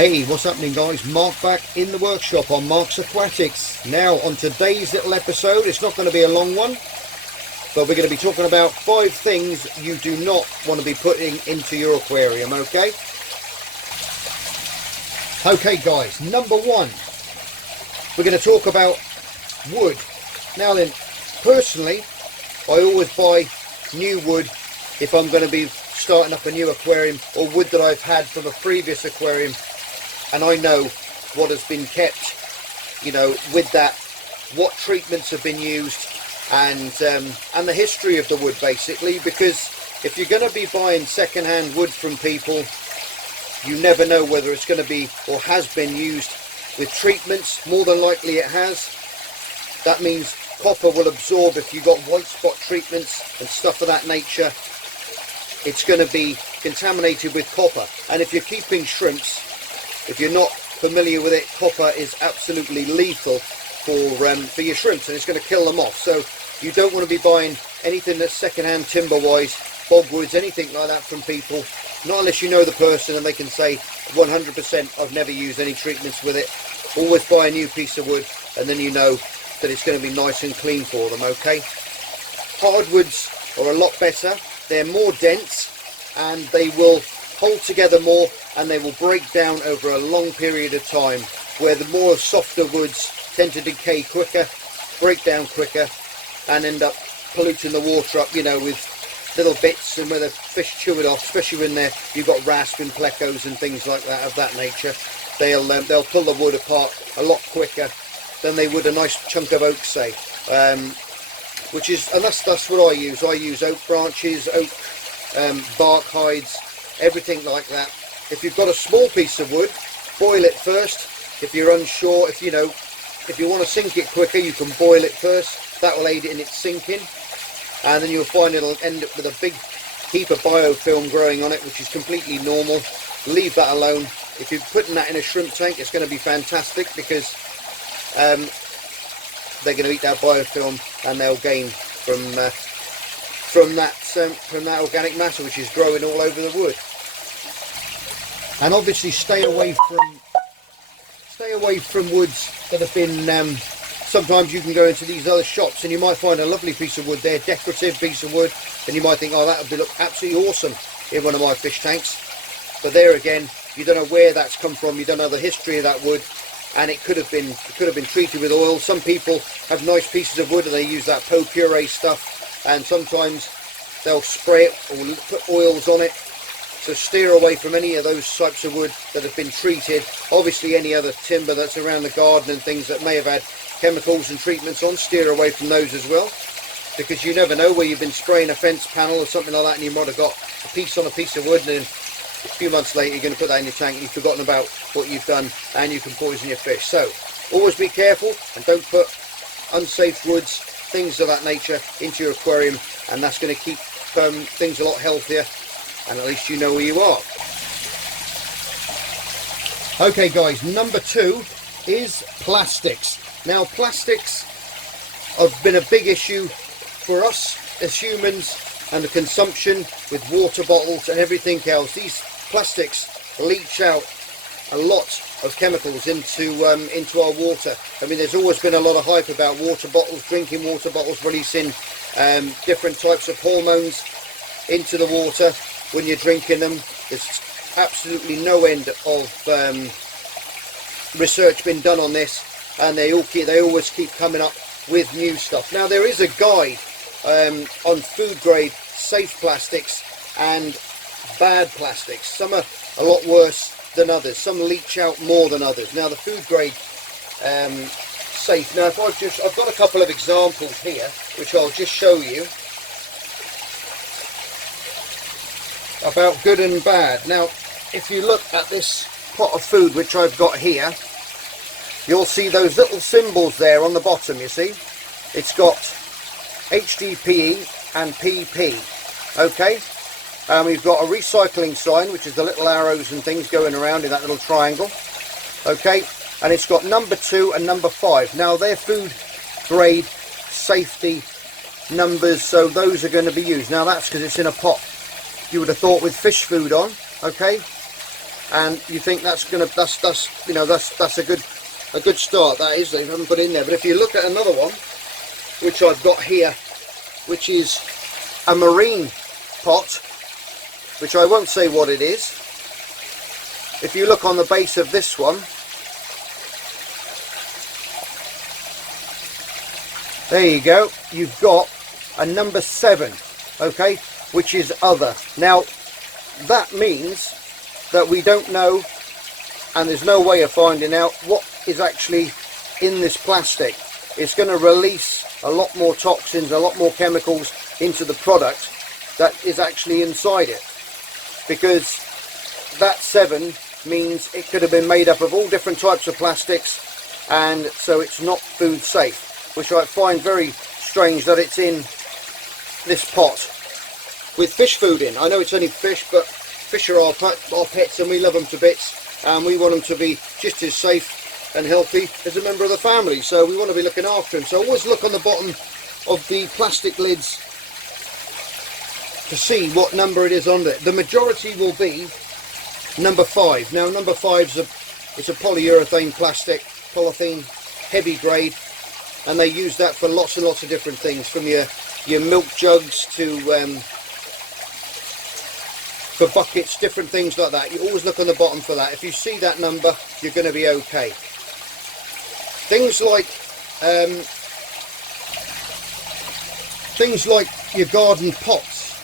Hey, what's happening guys? Mark back in the workshop on Mark's Aquatics. Now on today's little episode, it's not going to be a long one, but we're going to be talking about 5 things you do not want to be putting into your aquarium, okay? Okay guys, number 1, we're going to talk about wood. Now then, personally, I always buy new wood if I'm going to be starting up a new aquarium, or wood that I've had from a previous aquarium, and I know what has been kept, you know, with that, what treatments have been used, and the history of the wood basically. Because if you're going to be buying second-hand wood from people, you never know whether it's going to be or has been used with treatments. More than likely it has. That means copper will absorb. If you've got white spot treatments and stuff of that nature, it's going to be contaminated with copper. And if you're keeping shrimps, if you're not familiar with it, copper is absolutely lethal for your shrimps, and it's going to kill them off. So you don't want to be buying anything that's second-hand timber-wise, bogwoods, anything like that from people, not unless you know the person and they can say 100% I've never used any treatments with it. Always buy a new piece of wood, and then you know that it's going to be nice and clean for them, okay? Hardwoods are a lot better. They're more dense, and they will hold together more, and they will break down over a long period of time, where the more softer woods tend to decay quicker, break down quicker, and end up polluting the water up, you know, with little bits, and where the fish chew it off, especially when you've got rasp and plecos and things like that of that nature. They'll pull the wood apart a lot quicker than they would a nice chunk of oak, say. And that's what I use. I use oak branches, oak bark hides, everything like that. If you've got a small piece of wood, boil it first. If you're unsure, if you want to sink it quicker, you can boil it first. That will aid it in its sinking, and then you'll find it'll end up with a big heap of biofilm growing on it, which is completely normal. Leave that alone. If you're putting that in a shrimp tank, it's going to be fantastic, because they're going to eat that biofilm, and they'll gain from that organic matter which is growing all over the wood. And obviously stay away from woods that have been sometimes you can go into these other shops and you might find a lovely piece of wood there, decorative piece of wood, and you might think, oh, that would look absolutely awesome in one of my fish tanks. But there again, you don't know where that's come from, you don't know the history of that wood, and it could have been treated with oil. Some people have nice pieces of wood and they use that pot puree stuff, and sometimes they'll spray it or put oils on it. So steer away from any of those types of wood that have been treated. Obviously any other timber that's around the garden and things that may have had chemicals and treatments on, steer away from those as well, because you never know where you've been spraying a fence panel or something like that, and you might have got a piece on a piece of wood, and then a few months later you're going to put that in your tank and you've forgotten about what you've done, and you can poison your fish. So always be careful and don't put unsafe woods, things of that nature, into your aquarium, and that's going to keep things a lot healthier, and at least you know where you are. Okay guys, number 2 is plastics. Now plastics have been a big issue for us as humans, and the consumption with water bottles and everything else. These plastics leach out a lot of chemicals into our water. I mean, there's always been a lot of hype about water bottles, drinking water bottles, releasing different types of hormones into the water when you're drinking them. There's absolutely no end of research been done on this, and they always keep coming up with new stuff. Now there is a guide on food grade safe plastics and bad plastics. Some are a lot worse than others. Some leach out more than others. Now the food grade safe. Now if I've got a couple of examples here which I'll just show you about good and bad. Now if you look at this pot of food which I've got here, you'll see those little symbols there on the bottom. You see, it's got HDPE and PP. Okay, we've got a recycling sign, which is the little arrows and things going around in that little triangle. Okay, and it's got number 2 and number 5. Now they're food grade safety numbers, so those are going to be used. Now that's because it's in a pot, you would have thought, with fish food on. Okay, and you think that's you know, that's a good start. That is, they haven't put it in there. But if you look at another one, which I've got here, which is a marine pot, which I won't say what it is. If you look on the base of this one, there you go, you've got a number 7, okay, which is other. Now that means that we don't know, and there's no way of finding out what is actually in this plastic. It's going to release a lot more toxins, a lot more chemicals into the product that is actually inside it, because that 7 means it could have been made up of all different types of plastics, and so it's not food safe, which I find very strange that it's in this pot with fish food in. I know it's only fish, but fish are our pets and we love them to bits, and we want them to be just as safe and healthy as a member of the family, so we want to be looking after them. So always look on the bottom of the plastic lids to see what number it is on it. The majority will be number 5. Now number 5's it's a polyurethane plastic, polythene, heavy grade, and they use that for lots and lots of different things, from your milk jugs to for buckets, different things like that. You always look on the bottom for that. If you see that number, you're going to be okay. Things like your garden pots,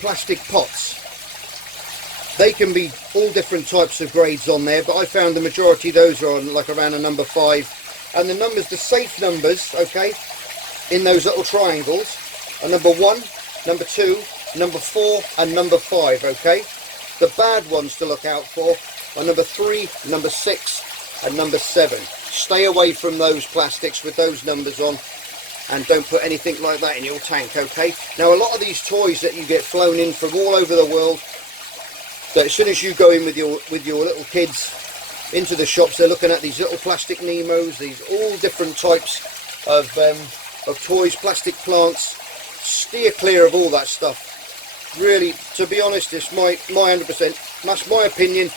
plastic pots, they can be all different types of grades on there, but I found the majority of those are on like around a number 5, and the numbers, the safe numbers, okay, in those little triangles are number 1, number 2, number 4 and number 5, okay. The bad ones to look out for are number 3, number 6 and number 7. Stay away from those plastics with those numbers on, and don't put anything like that in your tank, okay. Now a lot of these toys that you get flown in from all over the world, that as soon as you go in with your little kids into the shops, they're looking at these little plastic Nemos, these all different types of toys, plastic plants. Steer clear of all that stuff. Really, to be honest, it's my 100%, that's my opinion,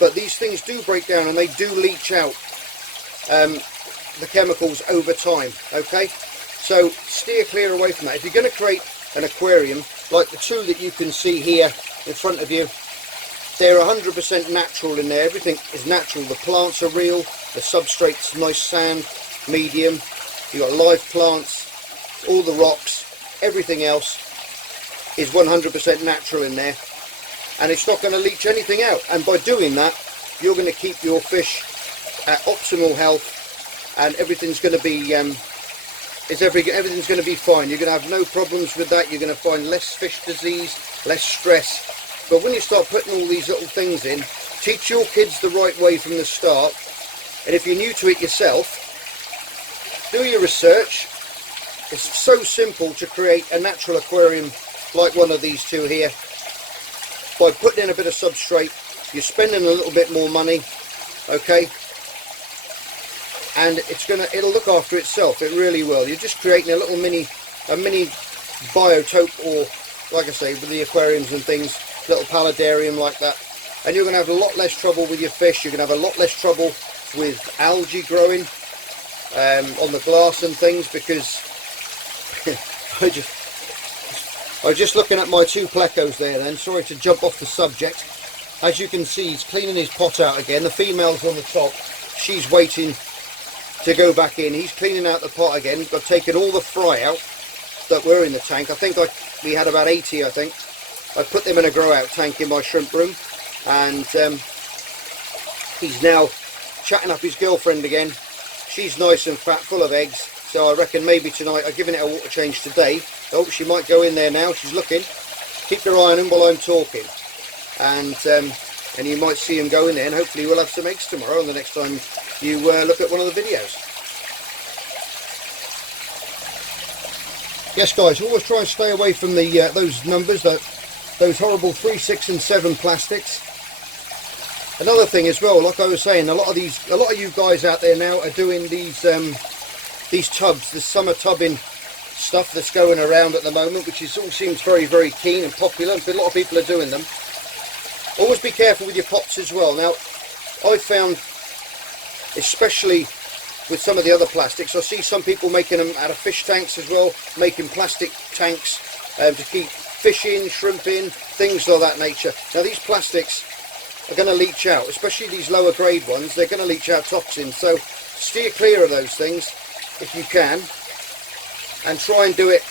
but these things do break down and they do leach out the chemicals over time, okay. So steer clear away from that. If you're going to create an aquarium like the 2 that you can see here in front of you, they're 100% natural in there. Everything is natural. The plants are real, the substrate's nice sand, medium, you've got live plants, all the rocks, everything else is 100% natural in there, and it's not going to leach anything out. And by doing that, you're going to keep your fish at optimal health, and everything's going to be everything's going to be fine. You're going to have no problems with that. You're going to find less fish disease, less stress. But when you start putting all these little things in, teach your kids the right way from the start. And if you're new to it yourself, do your research. It's so simple to create a natural aquarium like one of these 2 here. By putting in a bit of substrate, you're spending a little bit more money, okay, and it'll look after itself. It really will. You're just creating a mini biotope, or like I say, with the aquariums and things, little paludarium like that, and you're going to have a lot less trouble with your fish. You're going to have a lot less trouble with algae growing on the glass and things, because I was just looking at my 2 plecos there then. Sorry to jump off the subject. As you can see, he's cleaning his pot out again. The female's on the top. She's waiting to go back in. He's cleaning out the pot again. I've taken all the fry out that were in the tank. I think we had about 80, I think. I put them in a grow out tank in my shrimp room, and he's now chatting up his girlfriend again. She's nice and fat, full of eggs, so I reckon maybe tonight, I've given it a water change today. Oh, she might go in there now. She's looking. Keep your eye on him while I'm talking, and you might see him go in there, and hopefully we'll have some eggs tomorrow, and the next time you look at one of the videos. Yes guys, always try and stay away from the those numbers, those horrible 3, 6 and 7 plastics. Another thing as well, like I was saying, a lot of you guys out there now are doing these tubs, the summer tubbing stuff that's going around at the moment, which all seems very, very keen and popular. A lot of people are doing them. Always be careful with your pots as well. Now, I've found, especially with some of the other plastics, I see some people making them out of fish tanks as well, making plastic tanks to keep fish in, shrimp in, things of that nature. Now these plastics are going to leach out, especially these lower grade ones. They're going to leach out toxins, so steer clear of those things if you can, and try and do it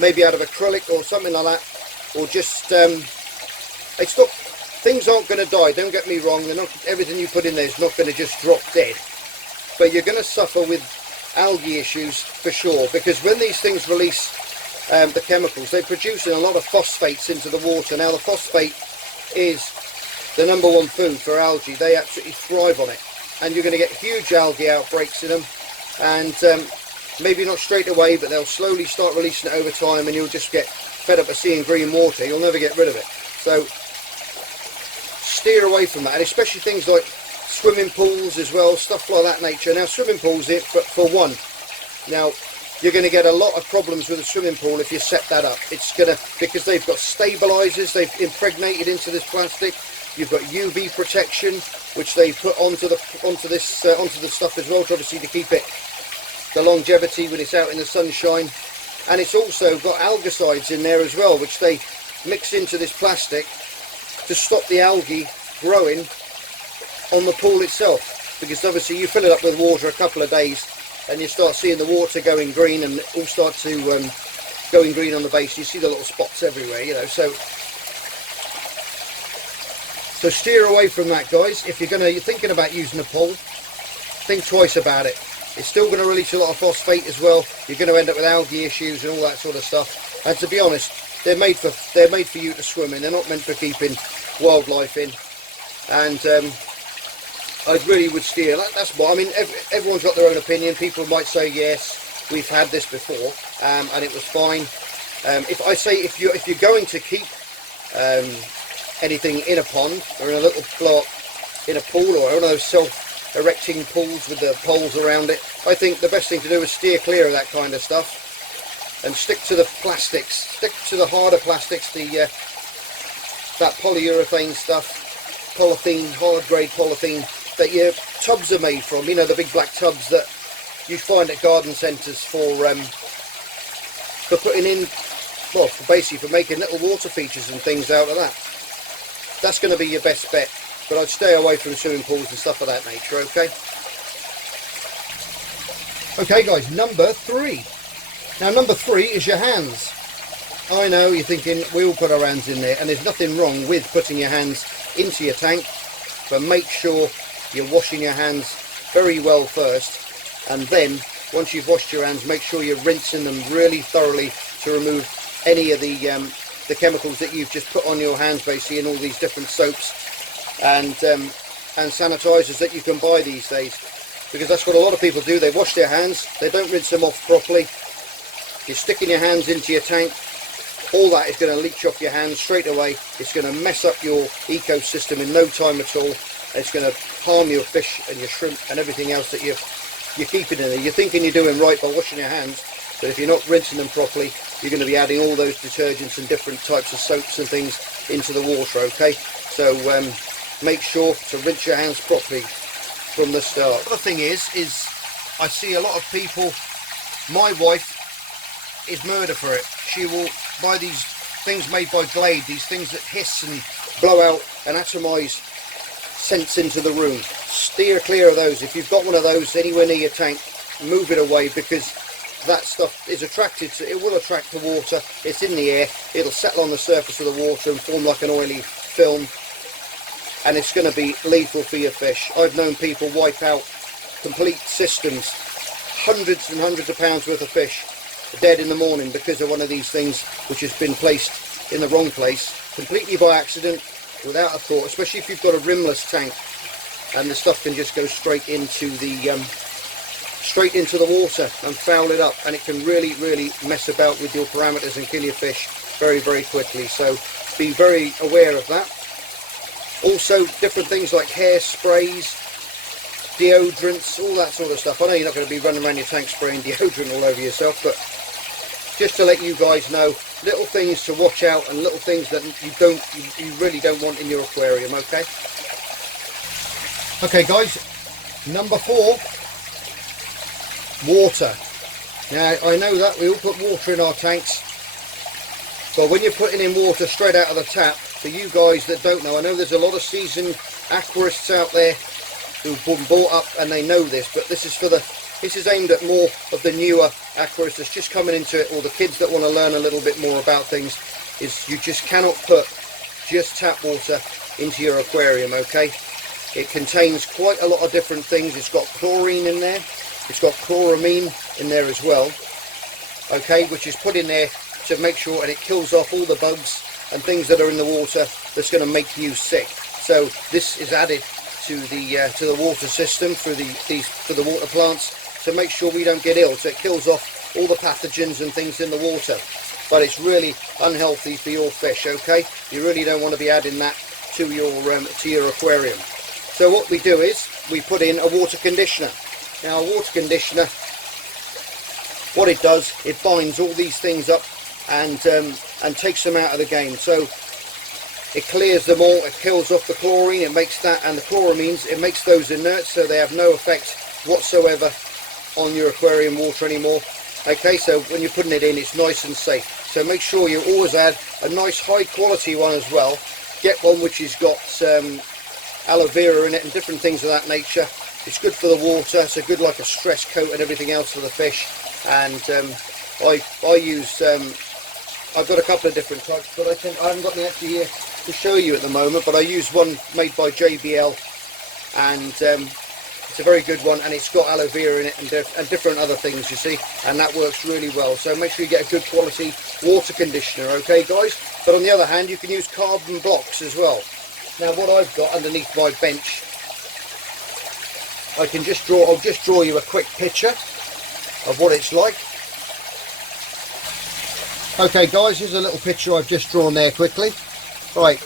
maybe out of acrylic or something like that, or just it's not, things aren't going to die, don't get me wrong. They're not, everything you put in there is not going to just drop dead, but you're going to suffer with algae issues for sure, because when these things release the chemicals, they're producing a lot of phosphates into the water. Now the phosphate is the #1 food for algae. They absolutely thrive on it, and you're going to get huge algae outbreaks in them, and maybe not straight away, but they'll slowly start releasing it over time, and you'll just get fed up of seeing green water. You'll never get rid of it. So steer away from that, and especially things like swimming pools as well, stuff like that nature. Now swimming pools, for one, now you're going to get a lot of problems with a swimming pool if you set that up. It's going to, because they've got stabilizers they've impregnated into this plastic. You've got UV protection, which they put onto the stuff as well, to obviously to keep it the longevity when it's out in the sunshine. And it's also got algicides in there as well, which they mix into this plastic to stop the algae growing on the pool itself. Because obviously you fill it up with water a couple of days, and you start seeing the water going green, and it all start to going green on the base. You see the little spots everywhere, you know. So steer away from that, guys. If you're thinking about using a pole, think twice about it. It's still going to release a lot of phosphate as well. You're going to end up with algae issues and all that sort of stuff. And to be honest, they're made for you to swim in. They're not meant for keeping wildlife in. And I really would steer. That's what I mean. Everyone's got their own opinion. People might say, yes, we've had this before, and it was fine. If you're going to keep anything in a pond or in a little block in a pool, or one of those self-erecting pools with the poles around it, I think the best thing to do is steer clear of that kind of stuff and stick to the plastics, stick to the harder plastics, that polyurethane stuff, polythene, hard grade polythene that your tubs are made from, you know, the big black tubs that you find at garden centres for putting in, well, basically for making little water features and things out of that. That's going to be your best bet, but I'd stay away from swimming pools and stuff of that nature, okay? Okay guys, number 3. Now number 3 is your hands. I know you're thinking we all put our hands in there, and there's nothing wrong with putting your hands into your tank, but make sure you're washing your hands very well first, and then once you've washed your hands, make sure you're rinsing them really thoroughly to remove any of the chemicals that you've just put on your hands, basically, in all these different soaps and sanitizers that you can buy these days, because that's what a lot of people do. They wash their hands, they don't rinse them off properly. You're sticking your hands into your tank, all that is going to leach off your hands straight away. It's going to mess up your ecosystem in no time at all. It's going to harm your fish and your shrimp and everything else that you're keeping in there. You're thinking you're doing right by washing your hands, but if you're not rinsing them properly, you're going to be adding all those detergents and different types of soaps and things into the water, okay? So make sure to rinse your hands properly from the start. The other thing is I see a lot of people, my wife is murder for it. She will buy these things made by Glade, these things that hiss and blow out and atomise scents into the room. Steer clear of those. If you've got one of those anywhere near your tank, move it away, because that stuff is attracted to, it will attract the water. It's in the air, it'll settle on the surface of the water and form like an oily film, and it's going to be lethal for your fish. I've known people wipe out complete systems, hundreds and hundreds of pounds worth of fish dead in the morning because of one of these things which has been placed in the wrong place, completely by accident, without a thought, especially if you've got a rimless tank, and the stuff can just go straight into the water and foul it up, and it can really mess about with your parameters and kill your fish very quickly. So be very aware of that. Also different things like hairsprays, deodorants, all that sort of stuff. I know you're not going to be running around your tank spraying deodorant all over yourself, but just to let you guys know, little things to watch out and little things that you really don't want in your aquarium. Okay. Okay guys, number 4, water. Now I know that we all put water in our tanks, but when you're putting in water straight out of the tap, for you guys that don't know, I know there's a lot of seasoned aquarists out there who've been brought up and they know this, but this is aimed at more of the newer aquarists that's just coming into it, or the kids that want to learn a little bit more about things. Is you just cannot put just tap water into your aquarium. Okay, it contains quite a lot of different things. It's got chlorine in there, it's got chloramine in there as well, okay, which is put in there to make sure, and it kills off all the bugs and things that are in the water that's going to make you sick. So this is added to the water system for the water plants to make sure we don't get ill. So it kills off all the pathogens and things in the water, but it's really unhealthy for your fish. Okay, you really don't want to be adding that to your aquarium. So what we do is we put in a water conditioner. Now a water conditioner, what it does, it binds all these things up and takes them out of the game. So it clears them all, it kills off the chlorine, it makes that, and the chloramines, it makes those inert, so they have no effect whatsoever on your aquarium water anymore. Okay, so when you're putting it in, it's nice and safe. So make sure you always add a nice high quality one as well. Get one which has got aloe vera in it and different things of that nature. It's good for the water, so good like a stress coat and everything else for the fish. And I use, I've got a couple of different types, but I haven't got any actually here to show you at the moment, but I use one made by JBL, and it's a very good one, and it's got aloe vera in it and different other things, you see, and that works really well. So make sure you get a good quality water conditioner, okay guys. But on the other hand, you can use carbon blocks as well. Now what I've got underneath my bench, I'll just draw you a quick picture of what it's like. Okay guys, here's a little picture I've just drawn there quickly. Right,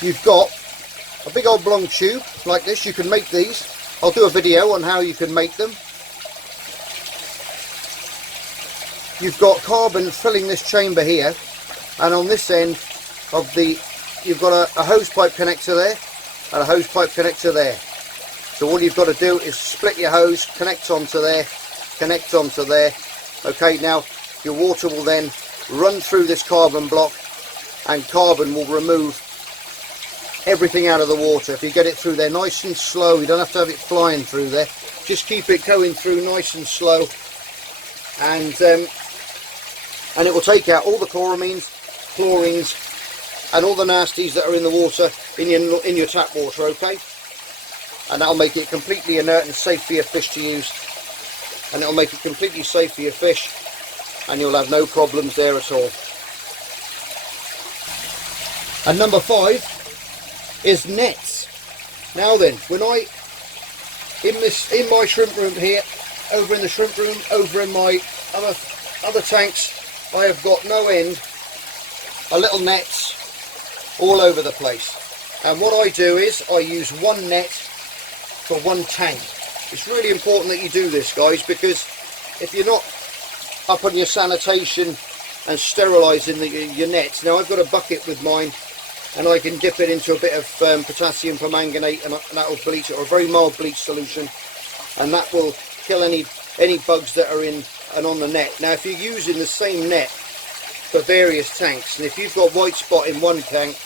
you've got a big old long tube like this. You can make these. I'll do a video on how you can make them. You've got carbon filling this chamber here, and on this end of you've got a hose pipe connector there and a hose pipe connector there. So all you've got to do is split your hose, connect onto there, connect onto there. Okay, now your water will then run through this carbon block, and carbon will remove everything out of the water. If you get it through there nice and slow, you don't have to have it flying through there. Just keep it going through nice and slow, and it will take out all the chloramines, chlorines, and all the nasties that are in the water in your tap water. Okay, and that'll make it completely inert and safe for your fish to use, and it'll make it completely safe for your fish, and you'll have no problems there at all. And number 5 is nets. Now then, when in my shrimp room here, over in the shrimp room, over in my other tanks, I have got no end of little nets all over the place. And what I do is I use one net for one tank. It's really important that you do this, guys, because if you're not up on your sanitation and sterilising your nets. Now I've got a bucket with mine, and I can dip it into a bit of potassium permanganate, and that will bleach it, or a very mild bleach solution, and that will kill any bugs that are in and on the net. Now if you're using the same net for various tanks, and if you've got white spot in one tank,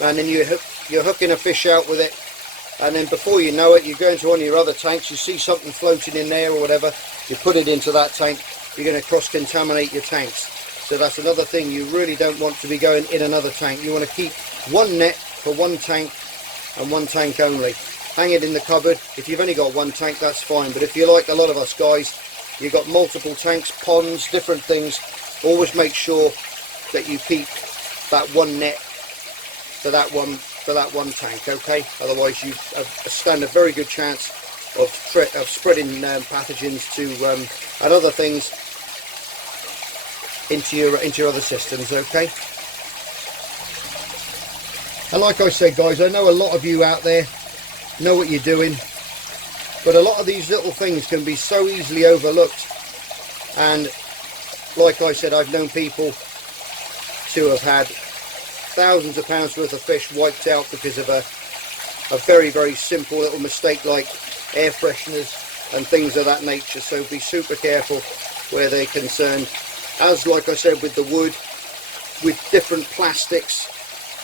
and then you're hooking a fish out with it, and then before you know it, you're going to one of your other tanks, you see something floating in there or whatever, you put it into that tank, you're going to cross-contaminate your tanks. So that's another thing, you really don't want to be going in another tank. You want to keep one net for one tank and one tank only. Hang it in the cupboard. If you've only got one tank, that's fine, but if you're like a lot of us guys, you've got multiple tanks, ponds, different things, always make sure that you keep that one net for that one tank, okay? Otherwise you stand a very good chance of spreading pathogens to and other things into your other systems, okay? And like I said guys, I know a lot of you out there know what you're doing, but a lot of these little things can be so easily overlooked, and like I said, I've known people to have had thousands of pounds worth of fish wiped out because of a very, very simple little mistake like air fresheners and things of that nature. So be super careful where they're concerned. As like I said with the wood, with different plastics,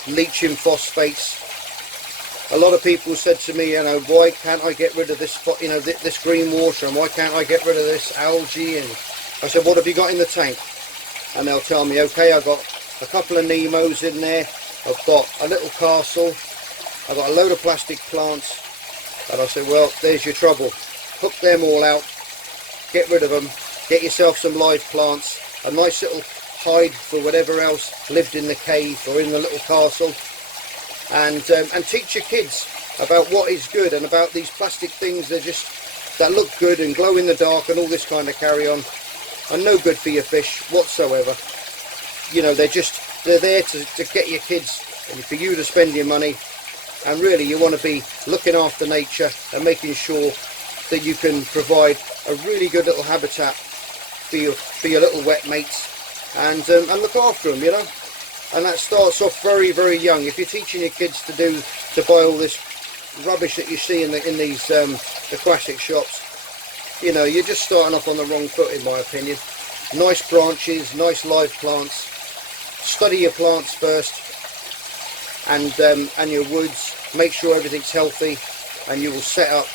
leaching phosphates, a lot of people said to me, you know, why can't I get rid of this, you know, this green water, and why can't I get rid of this algae? And I said, what have you got in the tank? And they'll tell me, okay, I've got a couple of Nemos in there, I've got a little castle, I've got a load of plastic plants. And I said, well, there's your trouble. Hook them all out, get rid of them, get yourself some live plants, a nice little hide for whatever else lived in the cave or in the little castle, and teach your kids about what is good and about these plastic things that look good and glow in the dark and all this kind of carry on, are no good for your fish whatsoever. You know, they're there to get your kids and for you to spend your money, and really you want to be looking after nature and making sure that you can provide a really good little habitat for your little wet mates, and look after them, you know. And that starts off very, very young. If you're teaching your kids to buy all this rubbish that you see in these aquatic shops, you know, you're just starting off on the wrong foot, in my opinion. Nice branches, nice live plants. Study your plants first, and your woods. Make sure everything's healthy, and you will set up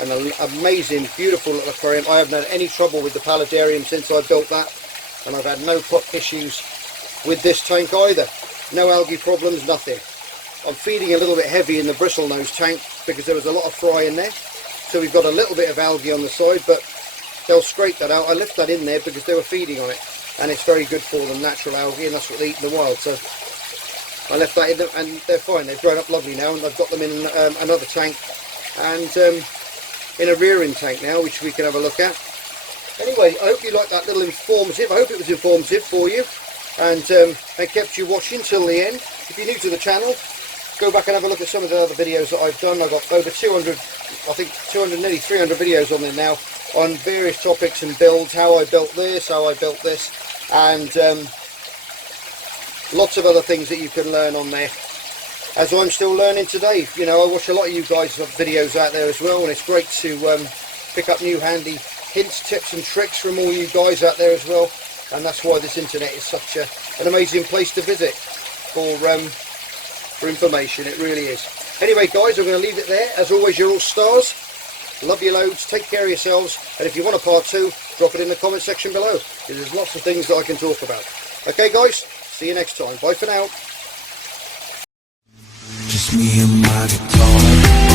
an amazing, beautiful little aquarium. I haven't had any trouble with the paludarium since I built that, and I've had no issues with this tank either. No algae problems, nothing. I'm feeding a little bit heavy in the bristlenose tank because there was a lot of fry in there, so we've got a little bit of algae on the side, but they'll scrape that out. I left that in there because they were feeding on it, and it's very good for them, natural algae, and that's what they eat in the wild. So I left that in them, and they're fine. They've grown up lovely now, and I've got them in another tank, and in a rearing tank now, which we can have a look at. Anyway, I hope you liked that little informative. I hope it was informative for you, and kept you watching till the end. If you're new to the channel, go back and have a look at some of the other videos that I've done. I've got over 200, I think 200, nearly 300 videos on there now, on various topics and builds, how I built this, and lots of other things that you can learn on there, as I'm still learning today. You know, I watch a lot of you guys' videos out there as well, and it's great to pick up new handy hints, tips and tricks from all you guys out there as well, and that's why this internet is such an amazing place to visit for information. It really is. Anyway guys, I'm going to leave it there. As always, you're all stars. Love you loads, take care of yourselves, and if you want a part 2, drop it in the comment section below. There's lots of things that I can talk about. Okay guys, see you next time. Bye for now. Just me and my guitar.